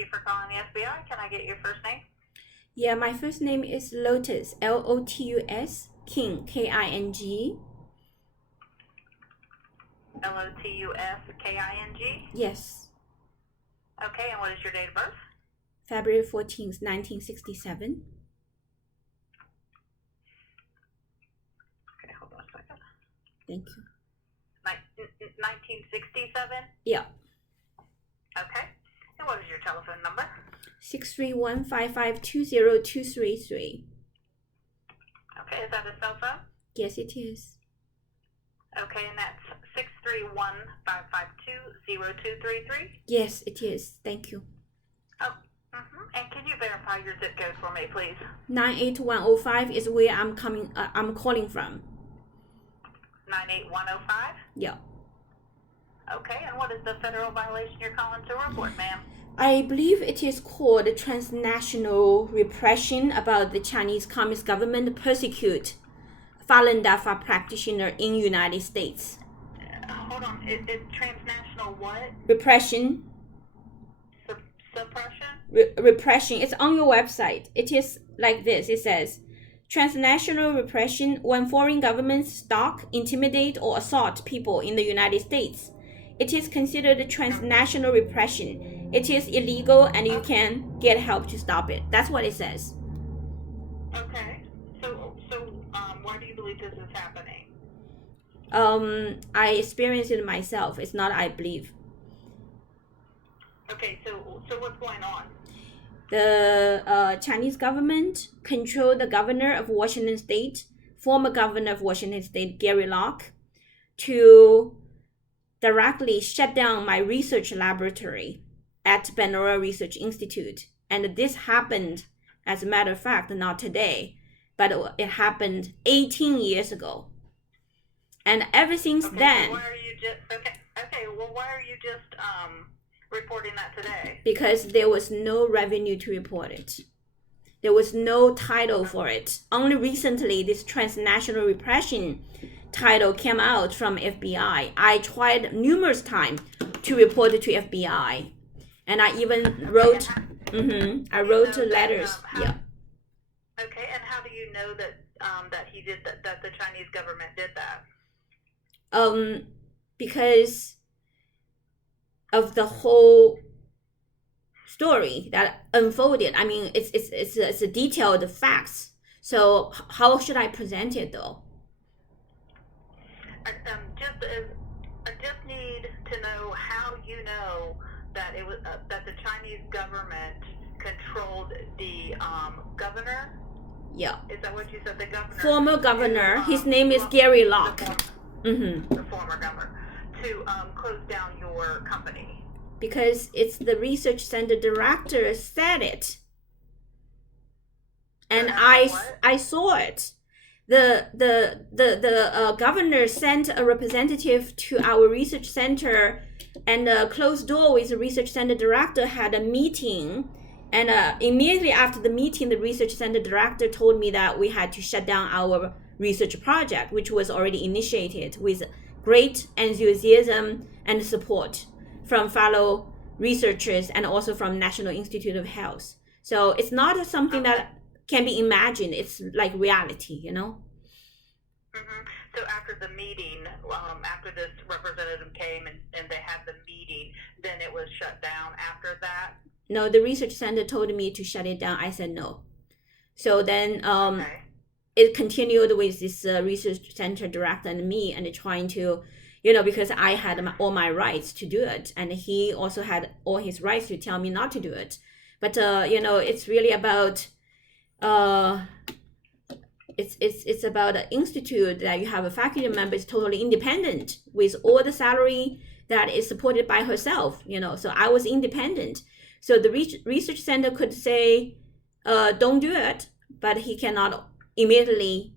you for calling the FBI. Can I get your first name? Yeah, my first name is Lotus, Lotus, King, King. Lotus, Yes, Okay, and what is your date of birth? February 14th, 1967. Okay, hold on a second. Thank you. 1967? Yeah. Okay. And what is your telephone number? 631-5520233. Okay, is that a cell phone? Yes, it is. Okay, and that's 631-552-0233? Yes, it is. Thank you. Oh, and can you verify your zip code for me, please? 98105 is where I'm calling from. 98105? Yeah. Okay, and what is the federal violation you're calling to report, ma'am? I believe it is called Transnational Repression about the Chinese Communist government persecute Falun Dafa practitioner in United States. Hold on, it's transnational what? Repression. Suppression? Repression. It's on your website. It is like this. It says, transnational repression when foreign governments stalk, intimidate, or assault people in the United States. It is considered transnational repression. It is illegal and you can get help to stop it. That's what it says. Okay. So why do you believe this is happening? I experienced it myself. It's not I believe. Okay, so what's going on? The Chinese government controlled the governor of Washington State, former governor of Washington State, Gary Locke, to directly shut down my research laboratory at Benora Research Institute. And this happened, as a matter of fact, not today, but it happened 18 years ago. And ever since then... So why are you just... why are you just reporting that today? Because there was no revenue to report it. There was no title for it. Only recently, this transnational repression title came out from FBI. I tried numerous times to report it to FBI, and I even wrote. I wrote letters. Yeah. Okay, and how do you know that that he did that? That the Chinese government did that? Because of the whole story that unfolded. I mean, it's a detailed facts. So how should I present it though? I just need to know how you know that it was that the Chinese government controlled the governor. Yeah. Is that what you said? The governor. Former governor. His name is Gary Locke. The former governor to close down your company. Because it's the research center director said it, and I saw it. The governor sent a representative to our research center, and a closed door with the research center director had a meeting. And immediately after the meeting, the research center director told me that we had to shut down our research project, which was already initiated with great enthusiasm and support from fellow researchers and also from National Institute of Health. So it's not something that can be imagined. It's like reality, you know? So after the meeting, after this representative came and they had the meeting, then it was shut down after that? No, the research center told me to shut it down. I said no. So then it continued with this research center director and me and trying to, you know, because I had all my rights to do it. And he also had all his rights to tell me not to do it. But, you know, it's really about... It's about an institute that you have a faculty member is totally independent with all the salary that is supported by herself, you know. So I was independent. So the research center could say, don't do it, but he cannot immediately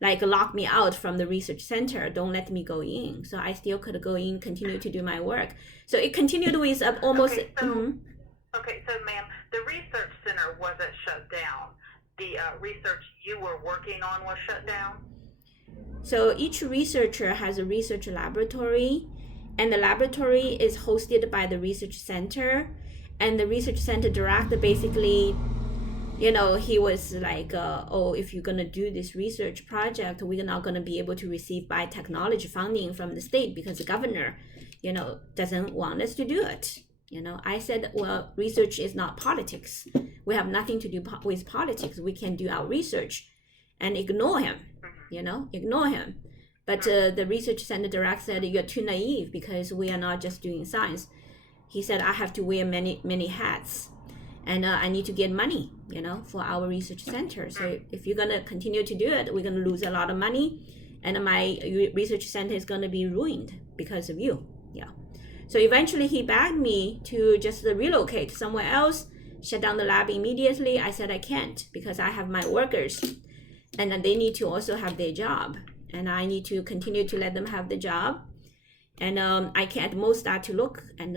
like lock me out from the research center. Don't let me go in. So I still could go in, continue to do my work. So it continued with almost... Okay, so ma'am, the research center wasn't shut down. The research you were working on was shut down? So each researcher has a research laboratory, and the laboratory is hosted by the research center. And the research center director basically, he was like, oh, if you're going to do this research project, we're not going to be able to receive biotechnology funding from the state because the governor, doesn't want us to do it. I said, well, research is not politics. We have nothing to do with politics. We can do our research and ignore him, ignore him. But the research center director said, you're too naive because we are not just doing science. He said, I have to wear many, many hats. And I need to get money, for our research center. So if you're going to continue to do it, we're going to lose a lot of money. And my research center is going to be ruined because of you. Yeah. So eventually he begged me to just relocate somewhere else, shut down the lab immediately. I said I can't because I have my workers. And they need to also have their job. And I need to continue to let them have the job. And I can at most start to look and,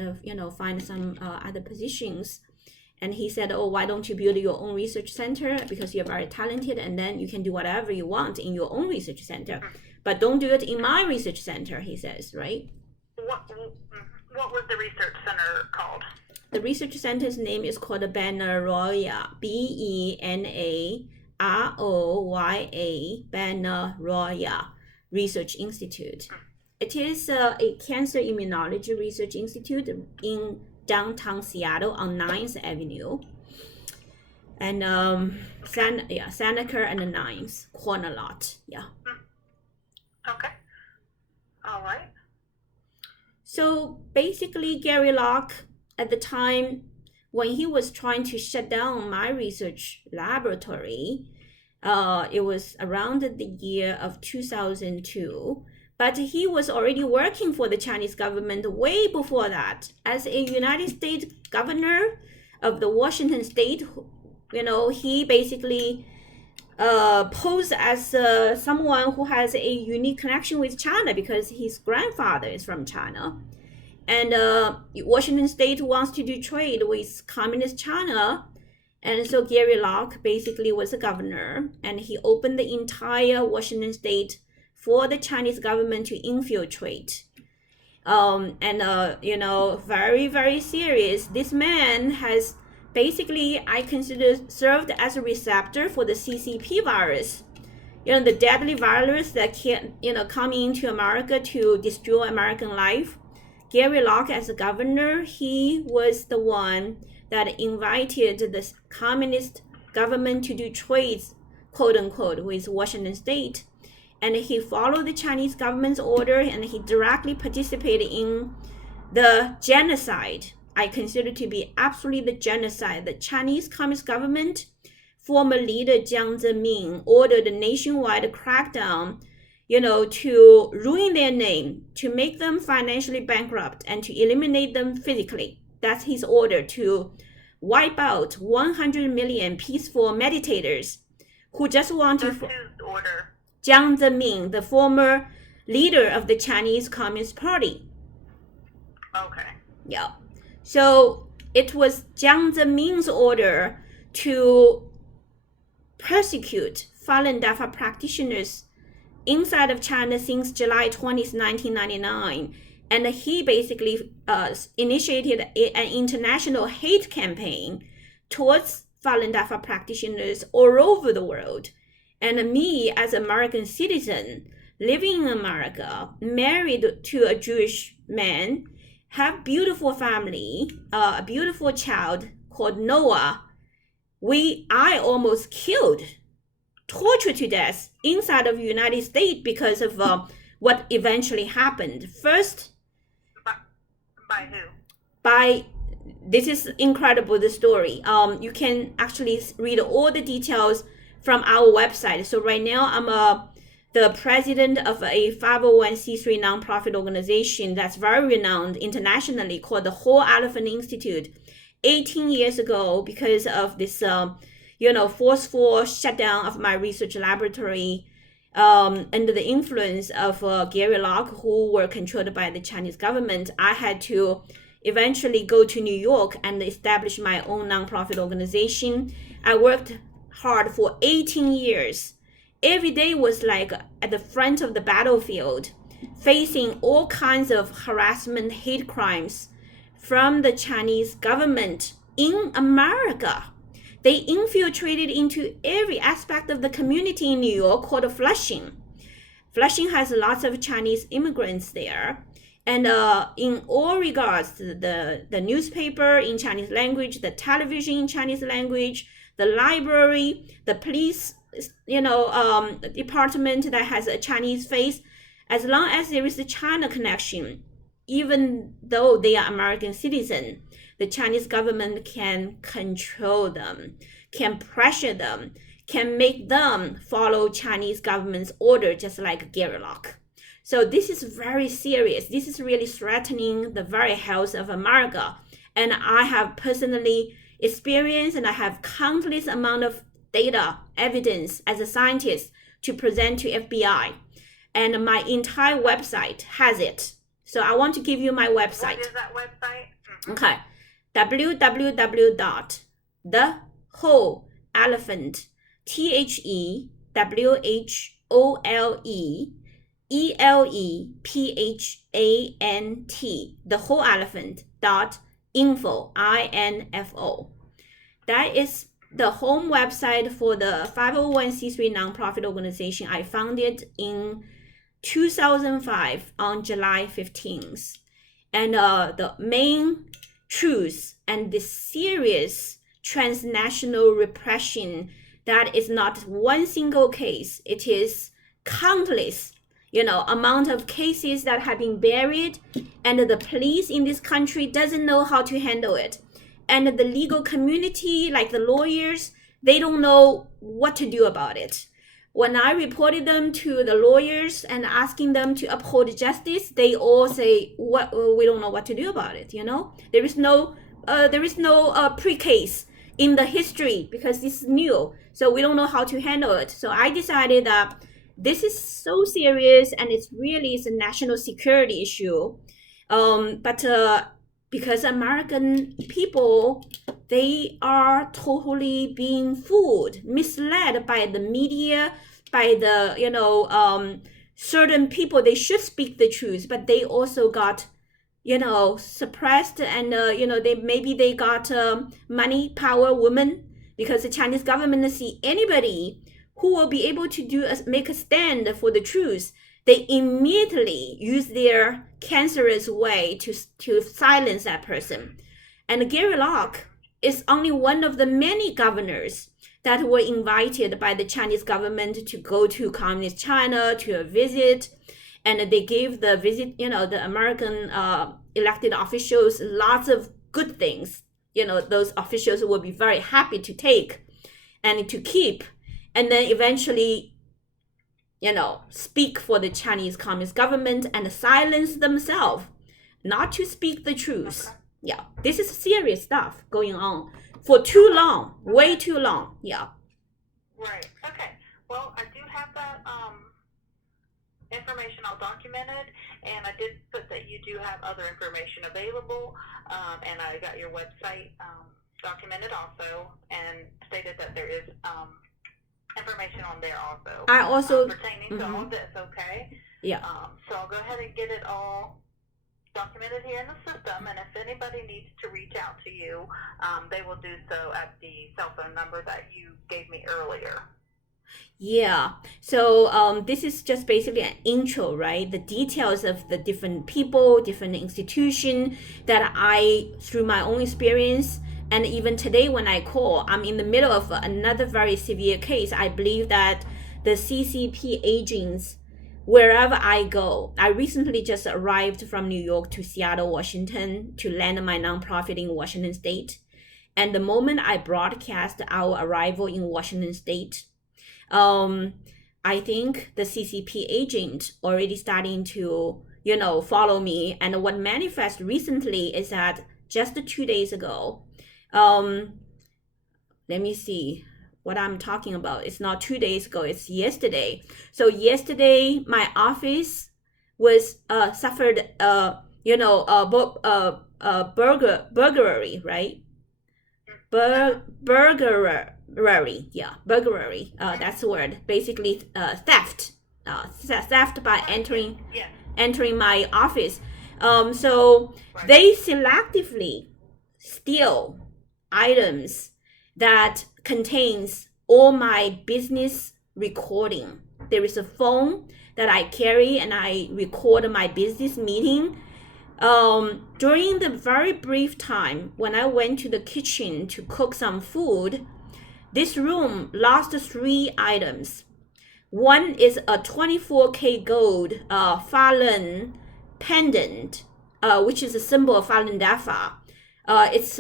find some other positions. And he said, oh, why don't you build your own research center? Because you're very talented and then you can do whatever you want in your own research center. But don't do it in my research center, he says, right? What was the research center called? The research center's name is called Benaroya, Benaroya, Benaroya Research Institute. It is a cancer immunology research institute in downtown Seattle on 9th Avenue. And Seneca and the 9th corner lot. Yeah. Okay. All right. So basically, Gary Locke, at the time when he was trying to shut down my research laboratory, it was around the year of 2002. But he was already working for the Chinese government way before that. As a United States governor of the Washington state, he basically posed as someone who has a unique connection with China because his grandfather is from China. And Washington state wants to do trade with communist China. And so Gary Locke basically was a governor, and he opened the entire Washington state for the Chinese government to infiltrate. Very, very serious. This man has basically, I consider, served as a receptor for the CCP virus. The deadly virus that can, come into America to destroy American life. Gary Locke, as a governor, he was the one that invited the communist government to do trades, quote unquote, with Washington state. And he followed the Chinese government's order, and he directly participated in the genocide. I consider to be absolutely the genocide. The Chinese Communist government, former leader Jiang Zemin, ordered a nationwide crackdown, to ruin their name, to make them financially bankrupt, and to eliminate them physically. That's his order, to wipe out 100 million peaceful meditators who just want to... That's his order. Jiang Zemin, the former leader of the Chinese Communist Party. Okay. Yeah. So it was Jiang Zemin's order to persecute Falun Dafa practitioners inside of China since July 20th, 1999. And he basically initiated an international hate campaign towards Falun Dafa practitioners all over the world. And me, as an American citizen, living in America, married to a Jewish man, have beautiful family, a beautiful child called Noah. I almost killed, tortured to death inside of the United States because of what eventually happened. First, by who? This is incredible, the story. You can actually read all the details from our website. So right now I'm the president of a 501c3 nonprofit organization that's very renowned internationally called the Whole Elephant Institute. 18 years ago, because of this forceful shutdown of my research laboratory under the influence of Gary Locke, who were controlled by the Chinese government, I had to eventually go to New York and establish my own nonprofit organization. I worked hard for 18 years. Every day was like at the front of the battlefield, facing all kinds of harassment, hate crimes from the Chinese government in America. They infiltrated into every aspect of the community in New York called Flushing. Flushing has lots of Chinese immigrants there. And in all regards, the newspaper in Chinese language, the television in Chinese language, the library, the police, department that has a Chinese face, as long as there is a China connection, even though they are American citizens, the Chinese government can control them, can pressure them, can make them follow Chinese government's order, just like Gary Locke. So this is very serious. This is really threatening the very health of America. And I have personally experienced, and I have countless amount of data, evidence as a scientist to present to FBI. And my entire website has it. So I want to give you my website. What is that website? Okay. www.thewholeelephant, THEWHOLEELEPHANT, thewholeelephant.info, INFO. That is the home website for the 501c3 nonprofit organization I founded in 2005 on July 15th. And the main truth and the serious transnational repression, that is not one single case. It is countless, amount of cases that have been buried, and the police in this country doesn't know how to handle it. And the legal community, like the lawyers, they don't know what to do about it. When I reported them to the lawyers and asking them to uphold justice, they all say, we don't know what to do about it, There is no pre-case in the history because this is new. So we don't know how to handle it. So I decided that this is so serious and it's a national security issue. But because American people, they are totally being fooled, misled by the media, by the, certain people, they should speak the truth, but they also got, suppressed, and, they got money, power, women, because the Chinese government see anybody who will be able to make a stand for the truth. They immediately use their cancerous way to silence that person. And Gary Locke is only one of the many governors that were invited by the Chinese government to go to communist China to visit. And they gave the visit, the American elected officials lots of good things. Those officials will be very happy to take and to keep. And then eventually, speak for the Chinese Communist government and silence themselves, not to speak the truth. Okay. Yeah, this is serious stuff going on for too long, way too long. Yeah. Right. Okay. Well, I do have that information all documented, and I did put that you do have other information available, and I got your website documented also, and stated that there is information on there also. I also pertaining to all this. Okay. Yeah. So I'll go ahead and get it all documented here in the system, and if anybody needs to reach out to you, they will do so at the cell phone number that you gave me earlier. Yeah. So this is just basically an intro, right? The details of the different people, different institution that I, through my own experience, and even today when I call, I'm in the middle of another very severe case. I believe that the CCP agents, wherever I go, I recently just arrived from New York to Seattle, Washington to land my nonprofit in Washington State. And the moment I broadcast our arrival in Washington State, I think the CCP agent already starting to, follow me. And what manifested recently is that just 2 days ago, let me see what I'm talking about. It's not 2 days ago, it's yesterday. So yesterday, my office was suffered burglary, right? Burglary, yeah, burglary. That's the word. Basically, theft. Theft by entering my office. So Right. they selectively steal items that contains all my business recording. There is a phone that I carry and I record my business meeting. During the very brief time when I went to the kitchen to cook some food, this room lost 3 items. One is a 24K gold Falun pendant, which is a symbol of Falun Dafa. It's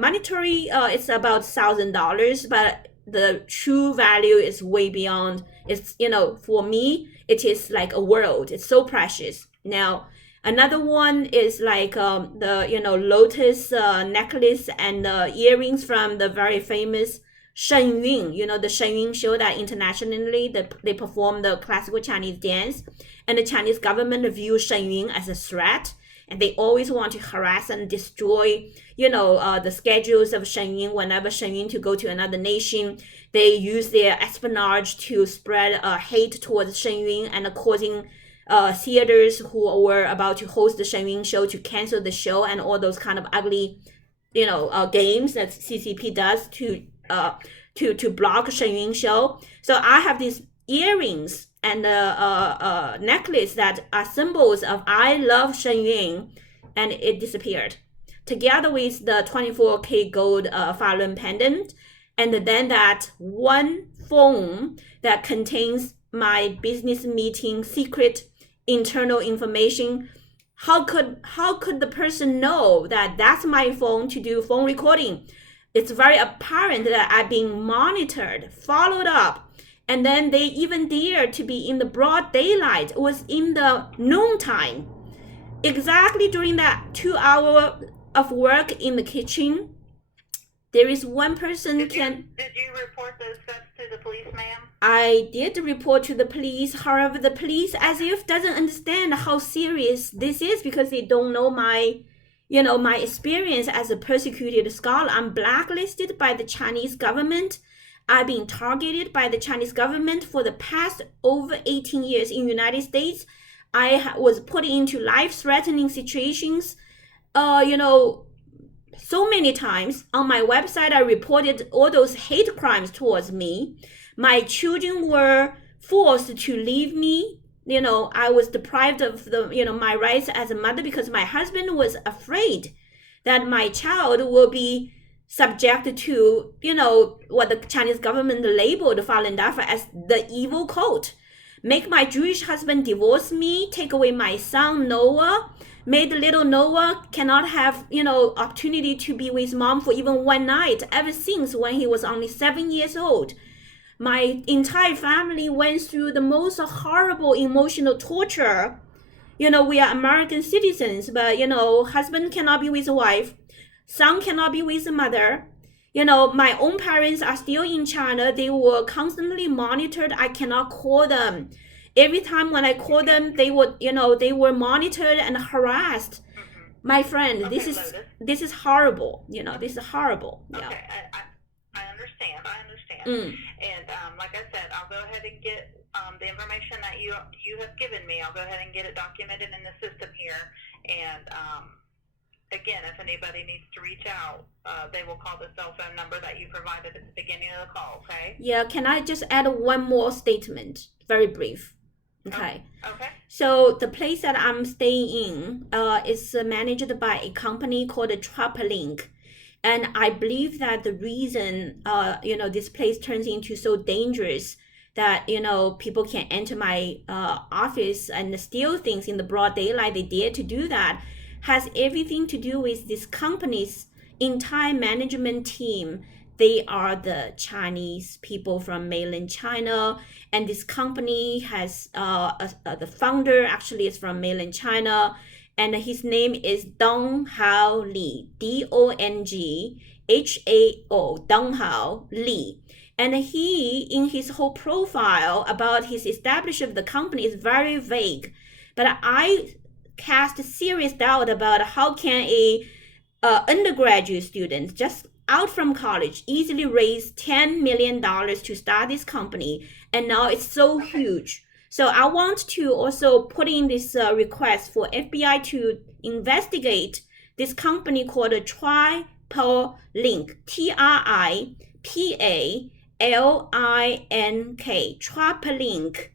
monetary. It's about $1,000, but the true value is way beyond. It's for me, it is like a world. It's so precious. Now, another one is like the Lotus necklace and earrings from the very famous Shen Yun. The Shen Yun show that internationally they perform the classical Chinese dance, and the Chinese government views Shen Yun as a threat, and they always want to harass and destroy the schedules of Shen Yun. Whenever Shen Yun to go to another nation, they use their espionage to spread hate towards Shen Yun and causing theaters who were about to host the Shen Yun show to cancel the show, and all those kind of ugly games that CCP does to block Shen Yun show. So I have these earrings and necklace that are symbols of I love Shen Yun, and it disappeared, together with the 24K gold Falun pendant, and then that one phone that contains my business meeting secret internal information. How could the person know that that's my phone to do phone recording? It's very apparent that I'm being monitored, followed up, and then they even dare to be in the broad daylight. It was in the noontime, exactly during that 2 hour of work in the kitchen. There is one person Did you report those steps to the police, ma'am? I did report to the police. However, the police as if doesn't understand how serious this is, because they don't know my experience as a persecuted scholar. I'm blacklisted by the Chinese government. I've been targeted by the Chinese government for the past over 18 years in the United States. I was put into life-threatening situations, so many times. On my website, I reported all those hate crimes towards me. My children were forced to leave me. I was deprived of my rights as a mother because my husband was afraid that my child will be subjected to, what the Chinese government labeled Falun Dafa as the evil cult. Make my Jewish husband divorce me, take away my son Noah, made little Noah cannot have, opportunity to be with mom for even one night ever since when he was only 7 years old. My entire family went through the most horrible emotional torture. We are American citizens, but, husband cannot be with a wife, son cannot be with a mother. My own parents are still in China. They were constantly monitored. I cannot call them. Every time when I call them, they were monitored and harassed. Mm-hmm. My friend, Okay, this Lotus. is horrible. This is horrible. Yeah. Okay, I understand. And like I said, I'll go ahead and get the information that you have given me. I'll go ahead and get it documented in the system here. And again, if anybody needs to reach out, they will call the cell phone number that you provided at the beginning of the call, okay? Yeah, can I just add one more statement? Very brief. Okay. Okay. So the place that I'm staying in is managed by a company called TrapLink. And I believe that the reason, this place turns into so dangerous that, people can enter my office and steal things in the broad daylight, they dare to do that, has everything to do with this company's entire management team. They are the Chinese people from mainland China, and this company has the founder actually is from mainland China, and his name is Donghao Li, DONGHAO, Donghao Li. And he, in his whole profile about his establishment of the company, is very vague. But I cast serious doubt about how can a undergraduate student just out from college easily raise $10 million to start this company, and now it's so huge. So I want to also put in this request for FBI to investigate this company called TriPalink, TRIPALINK, TriPalink.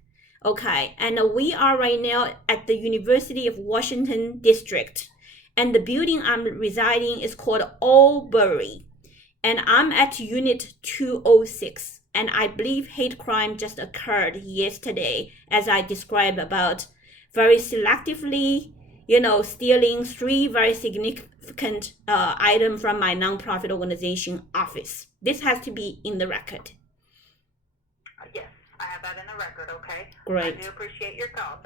Okay, and we are right now at the University of Washington District, and the building I'm residing is called Albury, and I'm at Unit 206. And I believe hate crime just occurred yesterday, as I described about very selectively, stealing 3 very significant items from my nonprofit organization office. This has to be in the record. Yes, I have that in the record, okay? Great. I do appreciate your call.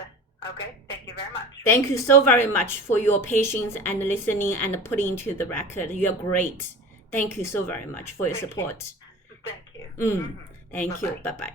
Okay, thank you very much. Thank you so very much for your patience and listening and putting into the record. You're great. Thank you so very much for your support. Thank you. Thank you. Bye-bye.